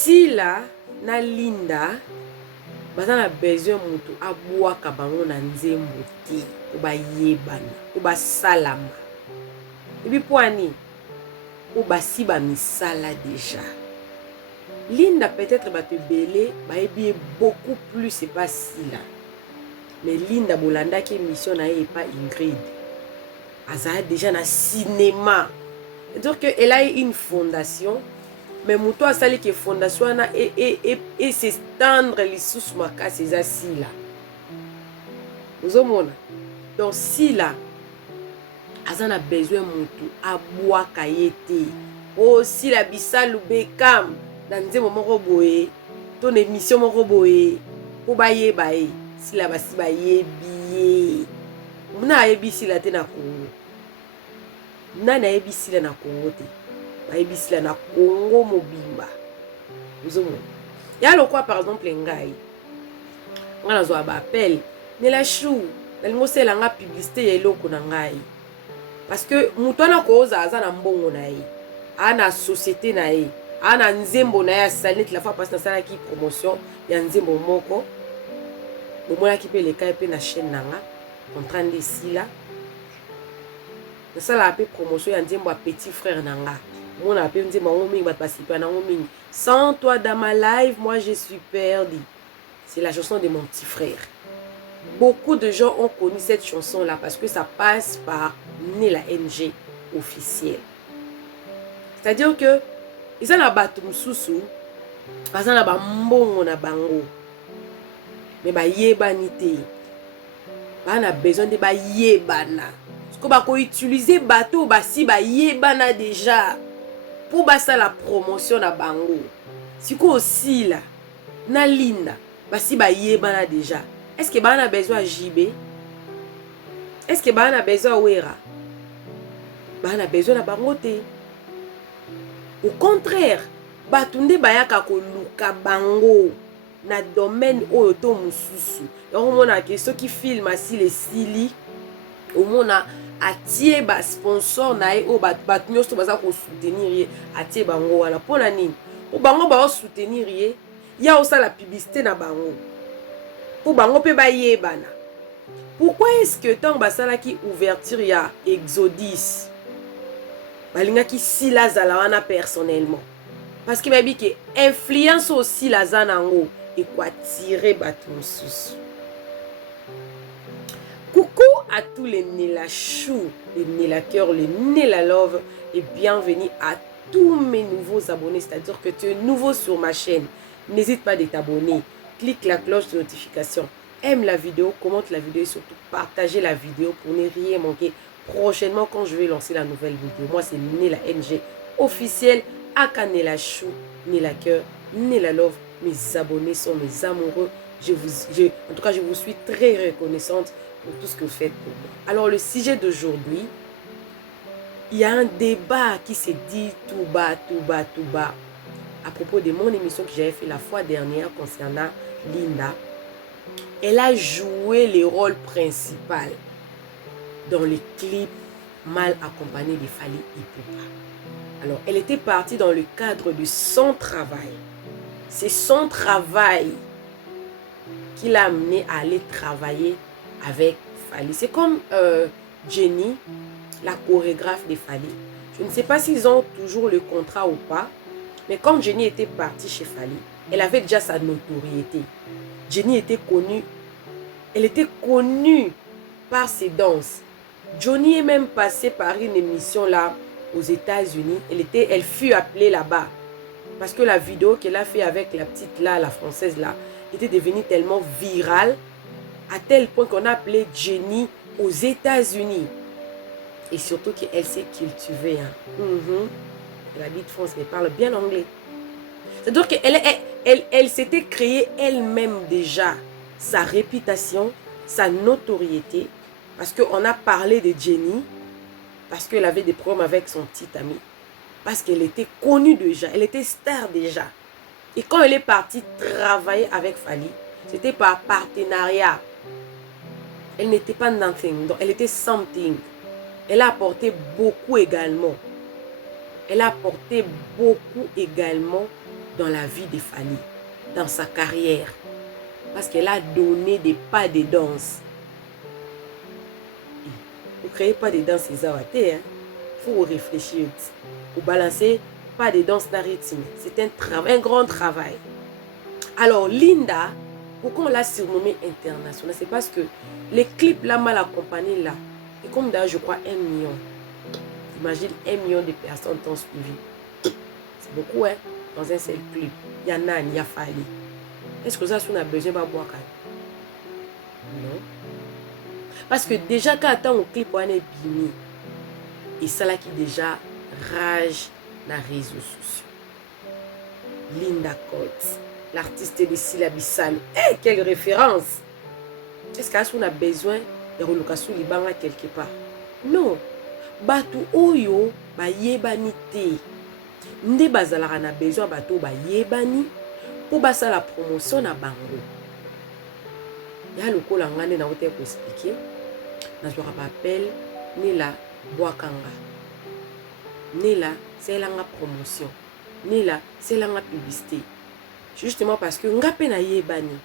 Sila na Linda baza na besoin mutu abwaka bango na nzembo te po bayebana po basalama ebi poani po basi bamisala déjà. Linda peut-être bato ebele bayebi beaucoup plus c'est pas Sila, mais Linda bolandaki émission na ye pas Ingrid azala déjà na cinéma, c'est-à-dire que elle a une fondation. Mais muto asali ke fondation na et s'étendre lisusu makasi eza Sila. Ozomona. Donc Sila azana besoin mutu abwaka ye te. Oh Sila bisalu bekam na nzembo moko boye to na émission moko boye po bayeba ye. Sila basi bayebi ye. Muna ayebi Sila te na Congo. Nani ayebi Sila na Congo te. Bayebi Sila na Congo mobimba. Vous avez il y a le quoi par exemple ngai. On a zo ba appel ne la chou nalingo sela nga publicité ya eloko na ngai. Parce que mutu na koza aza na mbongo na ye. Ana société na ye. Ana nzembo na ye salit la fois parce na sala ki promotion ya nzembo moko. Bomona ki pe le kai pe na chaîne nanga contrat de Sila. Na sala pe promotion ya nzembo a petit frère nanga. On a appelé sans toi dans ma live, moi je suis perdu. C'est la chanson de mon petit frère. Beaucoup de gens ont connu cette chanson-là parce que ça passe par Nela NG officiel. C'est-à-dire que ils ont battu mususu, ils ont ba mbongo na bango. Mais ba yebanité. Ba na besoin de ba yebana. Parce que ba ko utiliser bateau ba si ba yebana déjà. Pour basa la promotion na bango. Si ko aussi là na Linda basi ba yebana déjà. Est-ce que ba na besoin JB? Est-ce que ba na besoin Wera? Ba na besoin na bango te. Au contraire, batunde bayaka ko luka bango na domaine oyo to mususu. Donc mona ke ceux qui filment si les sili au mona atie ba sponsor na e o bat nyoso baza ko soutenir ye atie bango wala pona nini po bango ba soutenir ye ya osala publicité na bango po bango pe ba yebana. Pourquoi est-ce que tant basala ki ouverture ya Exodus balinga ki Sila zala wana personnellement parce que babi ke influence aussi la zanango et quoi tirer batmusus. Coucou à tous les Nela Chou, les Nela Cœur, les Nela Love et bienvenue à tous mes nouveaux abonnés. C'est-à-dire que tu es nouveau sur ma chaîne. N'hésite pas de t'abonner. Clique la cloche de notification. Aime la vidéo, commente la vidéo et surtout partagez la vidéo pour ne rien manquer prochainement quand je vais lancer la nouvelle vidéo. Moi c'est Nela NG officiel, Aka Nela Chou, Nela Cœur, Nela Love. Mes abonnés sont mes amoureux. En tout cas, je vous suis très reconnaissante pour tout ce que vous faites pour moi. Alors, le sujet d'aujourd'hui, il y a un débat qui s'est dit tout bas à propos de mon émission que j'avais fait la fois dernière concernant Linda. Elle a joué le rôle principal dans les clips mal accompagnés de Fally Ipupa. Alors, elle était partie dans le cadre de son travail. C'est son travail qui l'a amené à aller travailler avec Fally. C'est comme Jenny, la chorégraphe de Fally. Je ne sais pas s'ils ont toujours le contrat ou pas, mais quand Jenny était partie chez Fally, elle avait déjà sa notoriété. Jenny était connue, elle était connue par ses danses. Johnny est même passé par une émission là aux États-Unis. Elle fut appelée là-bas parce que la vidéo qu'elle a fait avec la petite là, la française là, était devenue tellement virale à tel point qu'on a appelé Jenny aux États-Unis. Et surtout qu'elle s'est cultivée. Hein. Elle habite France, mais elle parle bien anglais. C'est-à-dire qu'elle s'était créée elle-même déjà sa réputation, sa notoriété. Parce qu'on a parlé de Jenny, parce qu'elle avait des problèmes avec son petit ami. Parce qu'elle était connue déjà, elle était star déjà. Et quand elle est partie travailler avec Fally, c'était par partenariat. Elle n'était pas nothing, donc elle était something. Elle a apporté beaucoup également. Elle a apporté beaucoup également dans la vie de Fally, dans sa carrière. Parce qu'elle a donné des pas de danse. Vous ne créez pas de danse et zawaté, hein? Il faut réfléchir. Vous balancer pas de danse dans rythme. C'est un grand travail. Alors, Linda, pourquoi on l'a surnommée internationale? C'est parce que les clips là mal accompagnés là, et comme d'ailleurs je crois 1 million. Imagine 1 million de personnes t'ont suivi. C'est beaucoup, hein? Dans un seul clip. Il y en a, il y a Fally. Est-ce que ça, on a besoin de boire? Non. Parce que déjà, quand on au clip, on est bini. Et ça là qui déjà rage dans les réseaux sociaux. Linda Coates, l'artiste de Syllabissal. Eh, quelle référence! Est-ce qu'on a besoin de relocation liban quelque part? Non. Batu oyo ba yebani te. Nde bazalaka na besoin bato ba yebani pour basa la promotion na bango. Ya lokola ngane na ote ko expliquer. Na je rappelle Nela Boakanga. Nela c'est la promotion. Nela c'est la publicité. Justement parce que ngape na yebani.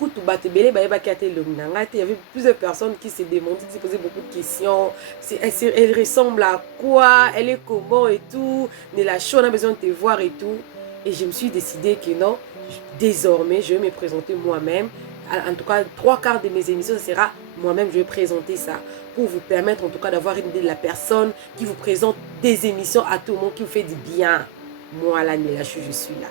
Il y avait plusieurs personnes qui se demandaient, qui se posaient beaucoup de questions. Elle ressemble à quoi? Elle est comment et tout? Nela Show, on a besoin de te voir et tout. Et je me suis décidé que non, désormais, je vais me présenter moi-même. En tout cas, 3/4 de mes émissions, ce sera moi-même, je vais présenter ça. Pour vous permettre en tout cas d'avoir une idée de la personne qui vous présente des émissions à tout le monde, qui vous fait du bien. Moi, là, Nela Show, je suis là.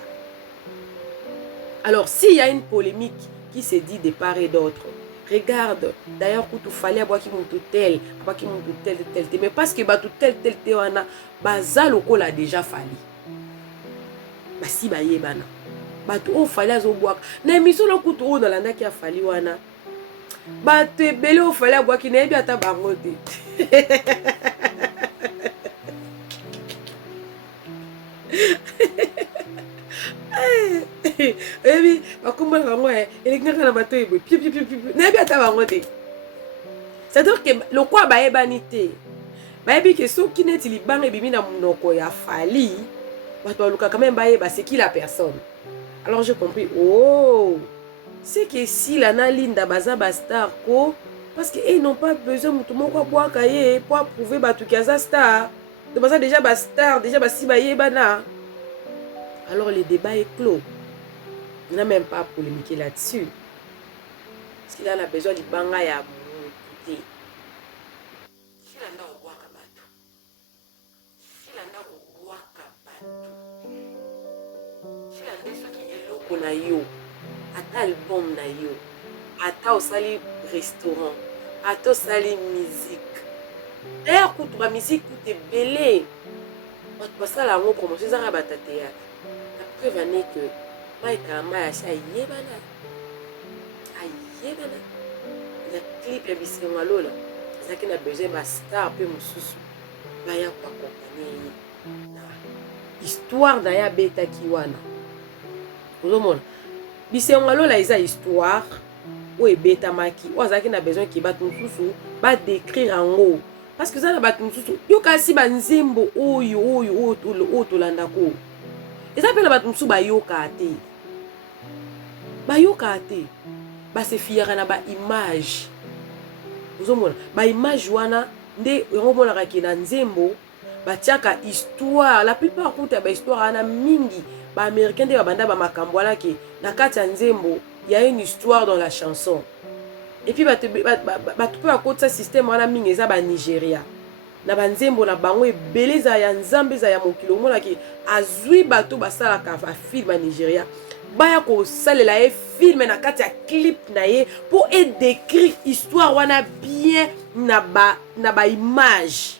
Alors, s'il y a une polémique qui se dit de part et d'autre, regarde, d'ailleurs, quand il fallait avoir qui monte tel, mais parce que tel, on a, bazal au a déjà fallu. Basi ba yebana. Bato on fallait azo boire. Na émission là kutu on landa qui a fallu wana. Bato ebele on fallait avoir qui na bi ata bango te. Ebi bakomba bango ele ngaka na bato ebo pi na bi ata bango te. C'est-à-dire que le quoi ba yebani te. Ba yebi que soki neti libanga ebimi na munoko ya Fally. Quand même c'est qui la personne. Alors j'ai compris, oh, c'est que si la Linda baza star ko, parce qu'ils n'ont pas besoin de tout le monde pour prouver qu'il y a star. Donc ça déjà star, déjà si bana. Alors le débat est clos. On n'a même pas polémiqué là-dessus. Parce qu'il en a besoin de banga ya écouter. Si la na au bateau. Si la na au bateau. Na yo, ata album na yo, ata osali restaurant, ata osali musique. D'ailleurs, quand tu as musique, tu es belé. On te passe à la promotion, ça va battre théâtre. La preuve est que Mike Kama a dit ayebana. Ayebana. Le clip est bissé en alo là. Ça qui n'a besoin de star peu mususu. Ba ya kwa accompagner. Histoire d'aya beta kiwana. Bisengalo la isa histoire ou ebeta maki ou azaki na besoin ki bat mususu ba décrire ango parce que ça na bat mususu yo kasi banzembo oyo to landa ko eza pe na bat mususu ba yoka te ba se fiera na ba image uzomona ba image wana nde ngomona ka kina nzembo ba tiaka histoire la plupart kuta ba histoire ana mingi. Les Américains de banda ba makambo wana ke na kati ya nzembo il y a une histoire dans la chanson et puis tu peux akota système wana mingi eza ba Nigeria na ba nzembo na bango ebeleza ya nzambe za ya mokilo mona ke azui bato basala ka film na Nigeria baya ko salela e film na kati ya clip na ye pour décrire histoire wana bien na ba image.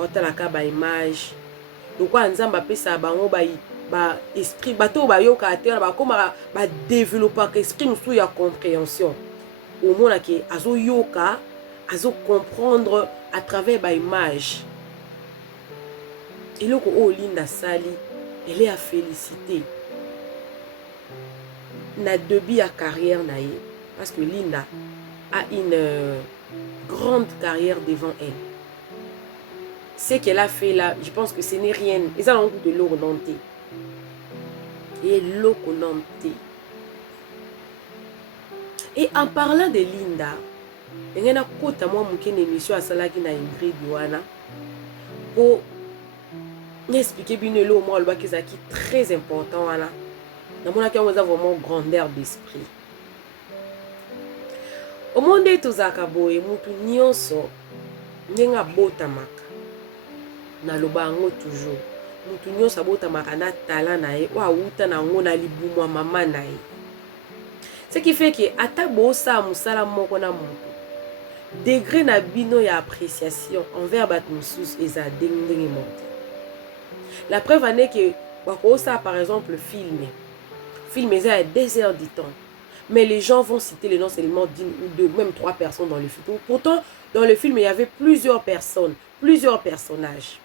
Otalaka ba image lokwa nzamba pesa bango ba esprit bato ba yoka te ba koma ba développer esprit musu ya compréhension au mona ke azo yoka azo comprendre à travers ba image eloko o Linda sali elle est à féliciter na début à carrière naïe, parce que Linda a une grande carrière devant elle. Ce qu'elle a fait là, je pense que ce n'est rien. Et ça, on goût de l'eau renantée. Et l'eau renantée. Et en parlant de Linda, il y a une émission à Salaki na Ingrid Yoana pour expliquer bien l'eau, moi, le qui est très important. Dans mon cas, on a vraiment grandeur d'esprit. Au monde de Tozakabo et Moutou Nyonso, Nenga Botamaka. Na lobango toujours. Moutou Nyonso Botamaka na tala na e, wa uta na ngona libumwa mama na e. Ce qui fait que ata bosa musala moko na moutou. Degré na bino ya appréciation envers bat musus eza dengenge monte. La preuve en est que bakosa par exemple film eza à 2 heures du temps. Mais les gens vont citer les noms seulement d'une ou deux, même 3 personnes dans le film. Pourtant, dans le film, il y avait plusieurs personnes, plusieurs personnages.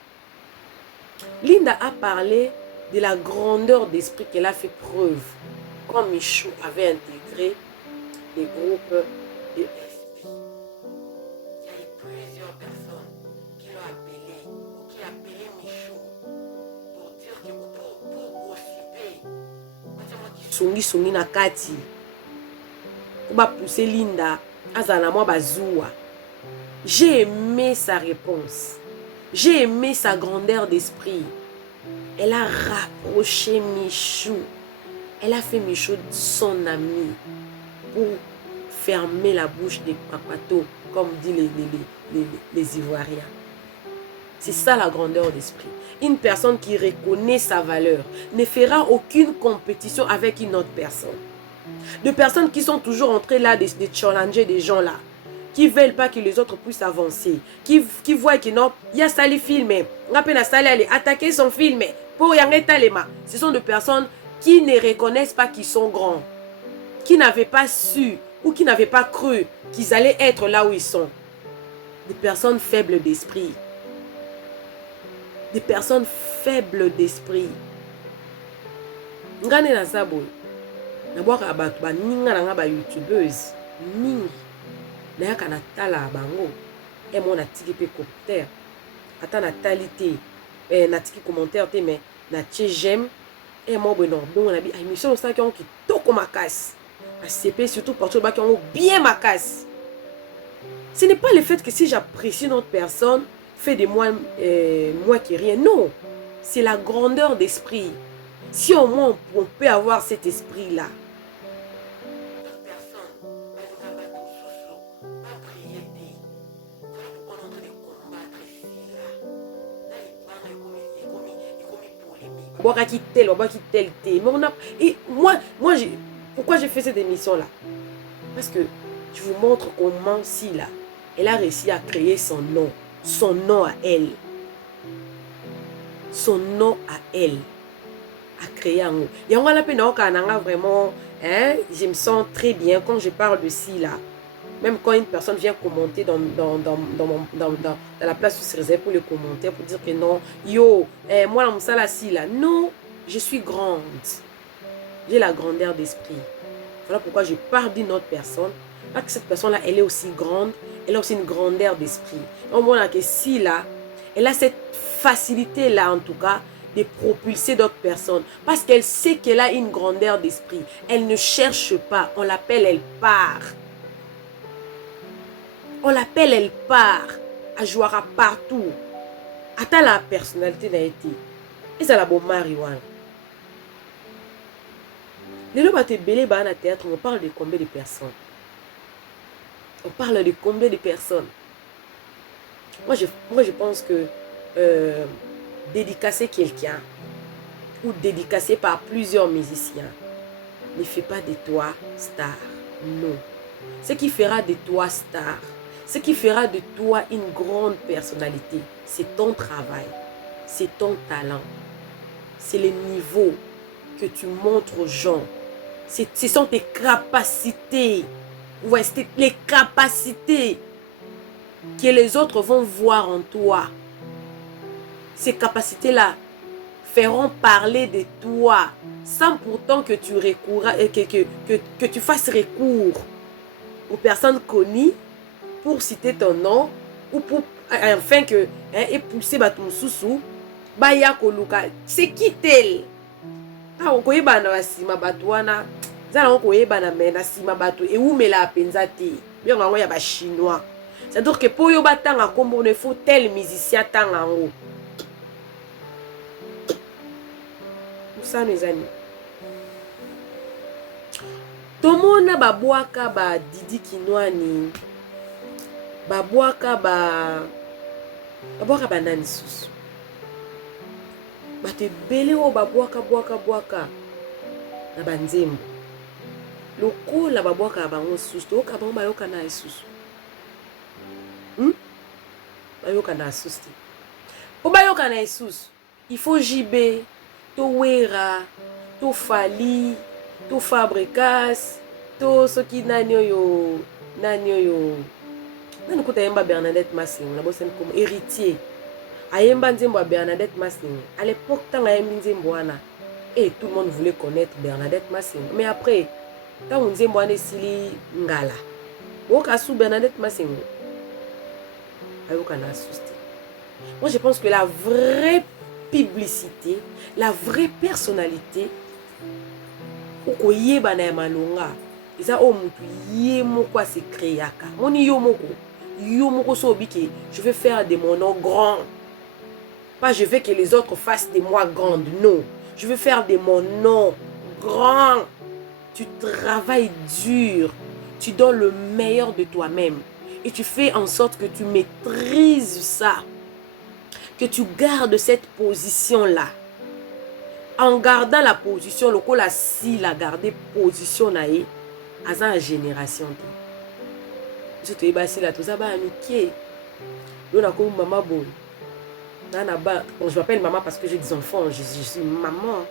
Linda a parlé de la grandeur d'esprit qu'elle a fait preuve quand Michou avait intégré les groupes de esprit. Il y a eu plusieurs personnes qui l'ont appelé ou qui appelaient Michou pour dire que pour gossiper. Songi na kati. Pour pousser Linda azana moi bazoua. J'ai aimé sa réponse. J'ai aimé sa grandeur d'esprit. Elle a rapproché Michou. Elle a fait Michou son ami pour fermer la bouche des papatos, comme disent les Ivoiriens. C'est ça la grandeur d'esprit. Une personne qui reconnaît sa valeur ne fera aucune compétition avec une autre personne. De personnes qui sont toujours en train là de challenger des gens là, qui ne veulent pas que les autres puissent avancer, qui voient que non, il y a ça les films, on a ça aller attaquer son film, pour y aller. Ce sont des personnes qui ne reconnaissent pas qu'ils sont grands, qui n'avaient pas su ou qui n'avaient pas cru qu'ils allaient être là où ils sont. Des personnes faibles d'esprit. Des personnes faibles d'esprit. Ngane na sabo. Na bwaka abatu ba ninga na nga ba youtubeuse mingi. Na yaka na tala bango. E mo na tiki pe commentaire. Ata na talité. Na tiki commentaire te mais na tie j'aime. Et moi, bon, on a dit, ah, mais c'est ça qui ont qui toko ma casse. À CP, surtout pour ceux qui ont bien ma casse. Ce n'est pas le fait que si j'apprécie notre personne, fait de moi, moi qui rien. Non, c'est la grandeur d'esprit. Si au moins on peut avoir cet esprit-là. Mais on a, et moi pourquoi j'ai fait cette émission là? Parce que je vous montre comment si là elle a réussi à créer son nom à elle, son nom à elle, à créer un mot. Et on a la peine vraiment, hein, je me sens très bien quand je parle de si là. Même quand une personne vient commenter dans la place où c'est réservé pour les commentaires, pour dire que non, yo, moi, la si là. Non, je suis grande. J'ai la grandeur d'esprit. Voilà pourquoi je parle d'une autre personne. Parce que cette personne-là, elle est aussi grande. Elle a aussi une grandeur d'esprit. On voit que si là, elle a cette facilité-là, en tout cas, de propulser d'autres personnes. Parce qu'elle sait qu'elle a une grandeur d'esprit. Elle ne cherche pas. On l'appelle, elle part. On l'appelle, elle part. Elle jouera partout. Attends la personnalité n'a été. Et c'est la bonne marijuana. Les gens qui sont dans le théâtre, on parle de combien de personnes? On parle de combien de personnes? Moi, je pense que dédicacer quelqu'un ou dédicacer par plusieurs musiciens ne fait pas de toi star. Non. Ce qui fera de toi star, ce qui fera de toi une grande personnalité, c'est ton travail, c'est ton talent, c'est le niveau que tu montres aux gens. Ce sont tes capacités. Ouais, c'est les capacités que les autres vont voir en toi. Ces capacités-là feront parler de toi sans pourtant que tu que tu fasses recours aux personnes connues pour citer ton nom ou pour afin que épouser batum sousou baya koluka c'est qui tel ta okoyeba na basima bato wana zana okoyeba na mena sima bato e umela apenza te bien ngo ya ba chinois c'est donc que pour yo batanga kombo ne faut tel musicien tanga ngo ça mes amis tomona babwaka ba Didi Kinwani babwaka banani susu bato ebele oyo babwaka na banzembo lokola babwaka bango susu toyoka bango bayoka na esusu bayoka na susu te po bayoka na esusu il faut jibe to wera to fali to Fabregas to soki nani oyo nani kuta yemba Bernadette Massing na bosen comme héritier ayemba nzembo ya Bernadette Massing à l'époque tanga yembi nzembo wana et tout le monde voulait connaître Bernadette Massing mais après tant nzembo wana esili ngala boka sou Bernadette Massing ayoka na suste. Moi je pense que la vraie publicité, la vraie personnalité okoyeba na malonga eza o mutu ye moko se créaka moni yo moko so obiki je vais faire de mon nom grand, pas je veux que les autres fassent de moi grande, non, je veux faire de mon nom grand. Tu travailles dur, tu donnes le meilleur de toi-même et tu fais en sorte que tu maîtrises ça, que tu gardes cette position là. En gardant la position, le col si la garder position naïe, à sa génération. Je te dis si la tout ça va amitié. On a comme maman bon. Bon, je m'appelle maman parce que j'ai des enfants. Je suis maman.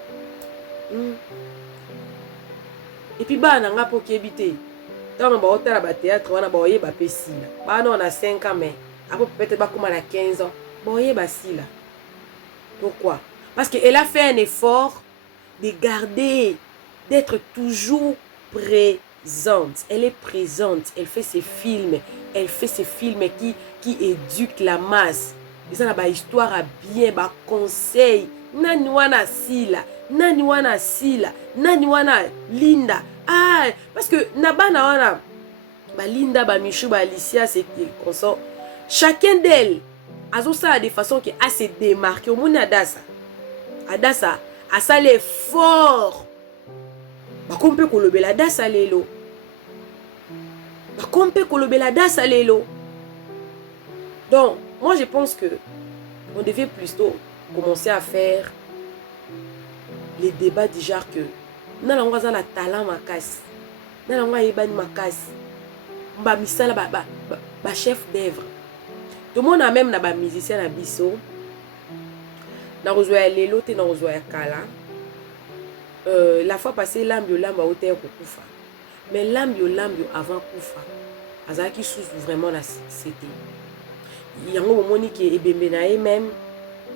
Et puis bah on a pour qui habiter. Quand on va au théâtre, on a boyé ba pessi là. Bah non on a 5 ans mais après peut-être pas comme à 15 ans. Boyé ba si là. Pourquoi? Parce qu'elle a fait un effort de garder, d'être toujours présente. Elle est présente, elle fait ses films qui éduquent la masse. Et ça, la histoire a bien, ba conseil. Nani wana sila, nani wana sila, nani wana linda. Ah, parce que nabana wana, ba linda, ba Michou, ba Alicia, c'est consort. Chacun d'elles a ça de façon qui a se démarqué. Au monde Adassa a ça l'effort. Ba kompe kolobela Adassa lelo. Ba kompe kolobela Adassa lelo. Donc, moi je pense que on devait plutôt commencer à faire les débats du genre que nalangwa za la talent makasi. Nalangwa yebani makasi. Ba misala ba chef d'œuvre. Tout le monde a même na ba musicien na biso. Na rozwa lelo te na rozwa kala. La fois passée l'ambio lamba hôtel kufa. Mais l'ambio avant kufa. Azaki sous vraiment la c'était. Yango momoni ki ebembe na ye même.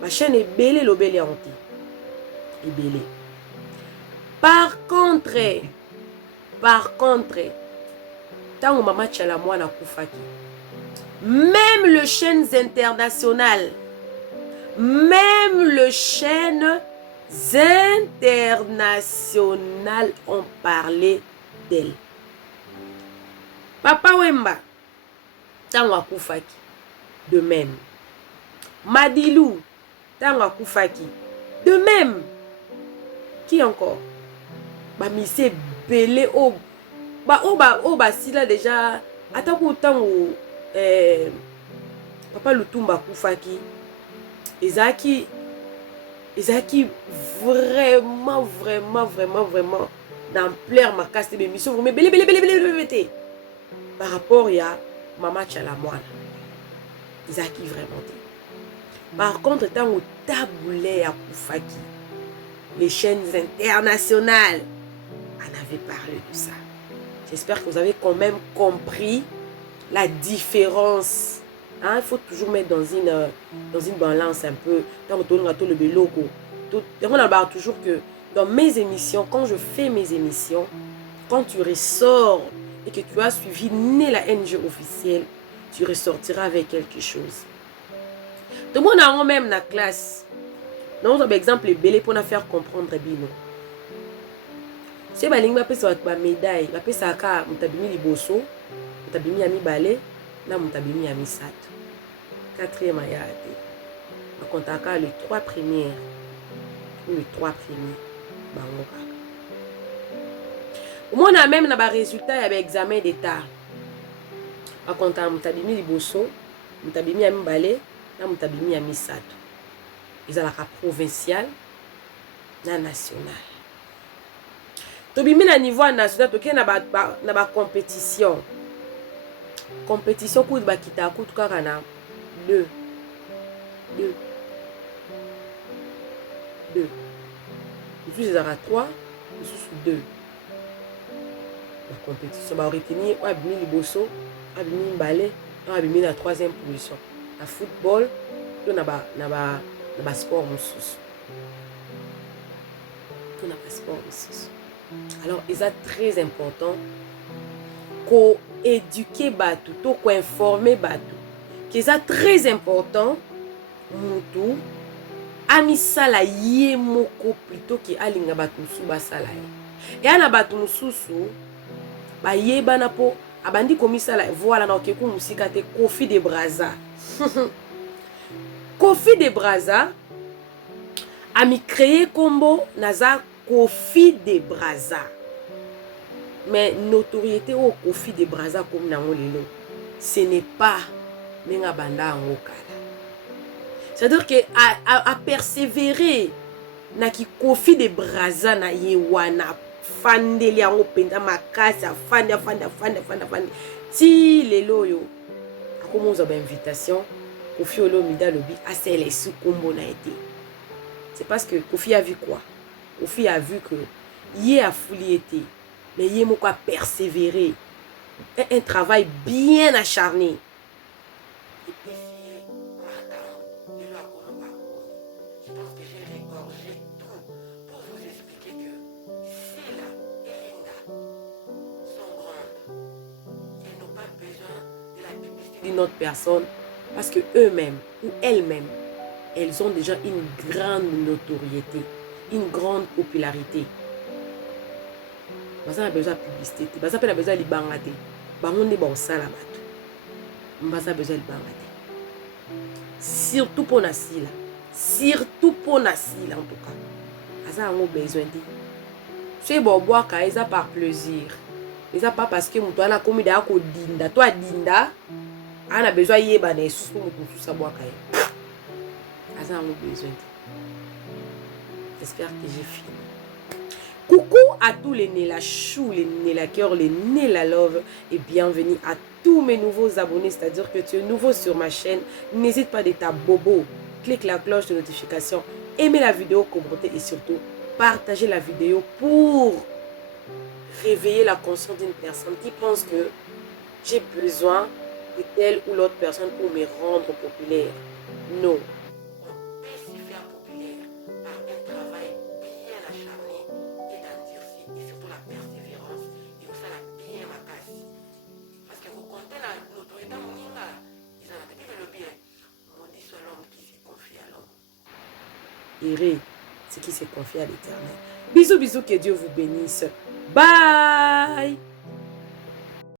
Ma chaîne est belé lobeli anti. Ebele. Par contre, tango mama tchala mwana kufaki. Même les chaînes internationales, ont parlé d'elle. Papa Wemba, tango akufaki, de même. Madilou, tango akufaki, de même. Qui encore? Ba mise belé o ba sila déjà ataku tango Papa Lutumba Koufaki Ezaki vraiment d'ampleur ma casse de mission mais belé par rapport à Mama Tchalamwana Ezaki vraiment. Par contre tant au taboulé à Koufaki les chaînes internationales en avaient parlé de ça. J'espère que vous avez quand même compris la différence. Hein? Il faut toujours mettre dans une balance un peu. Tant que tu as le beloko, on en parle toujours que dans mes émissions, quand je fais mes émissions, quand tu ressors et que tu as suivi la NG officielle, tu ressortiras avec quelque chose. Tout le monde a même la classe. Dans par exemple, les bélés pour nous faire comprendre bino. Si balingi bape sa ba médaille, bape sa ka mutabimi liboso, mutabimi ya mibale, na mutabimi ya misato. Quatrième ayate. On comptaka les 3 premières ou les 3 premiers. Bango kaka. On a même na ba résultat ya ba examen d'état. On compta mutabimi liboso, mutabimi ya mibale, na mutabimi ya misato. Ils ont la provincial na national. Tobimi na niveau national toke na ba compétition. Compétition pour ba kita ko tukaka na 2. Nous ils aura 3, nous 2. La compétition va retenir ou abimi liboso, abimi balé, ou abimi la 3e position. La football, to na ba sport mususu. To na ba sport mususu. Alors, il est très important qu'on éduque Batou, qu'on informe Batou. Il est très important Moutou amisala ye moko plutôt que alinga Batou sou basala. Et ana Batou mususu ba yebana po abandi komisala voilà na okeku musika te Kofi de Braza. Kofi de Braza a mi créé combo naza Kofi de Braza. Mais notoriété au Kofi de Braza comme nango lelo, ce n'est pas menga banda en okala. C'est-à-dire que à persévérer na ki Kofi de Braza na yewana fandeli yango penda makasi fanda. Si lelo yo akomo za ba invitation Kofi Olomide lobi asele sous combo na été. C'est parce que Kofi a vu quoi? Kofi a vu que yé a fouli été, mais yé moko a persévéré. Un travail bien acharné. Je pense que j'ai régorgé tout pour vous expliquer que Sila et Linda sont grandes. Elles n'ont pas besoin de la publicité d'une autre personne parce que eux-mêmes ou elles-mêmes, elles ont déjà une grande notoriété, une grande popularité. Baza na besoin de publicité, baza na besoin de libangate. Bangonde ba osala bato. Baza besoin de libangate. Surtout pour Nasila. Surtout pour Nasila en tout cas. Baza ont besoin de. C'est bon boire ka eza par plaisir. Eza pas parce que muto ana komi da ko dinda, toi dinda, ana besoin yeba na sous muto sous sa boire ka. Baza ont besoin de. J'espère que j'ai fini. Coucou à tous les Nela Chou, les Nela Cœur, les Nela Love et bienvenue à tous mes nouveaux abonnés, c'est-à-dire que tu es nouveau sur ma chaîne. N'hésite pas d'être bobo, clique la cloche de notification, aimez la vidéo, commentez et surtout partagez la vidéo pour réveiller la conscience d'une personne qui pense que j'ai besoin de telle ou l'autre personne pour me rendre populaire. Non. C'est qui s'est confié à l'Éternel. Bisous, bisous, que Dieu vous bénisse. Bye!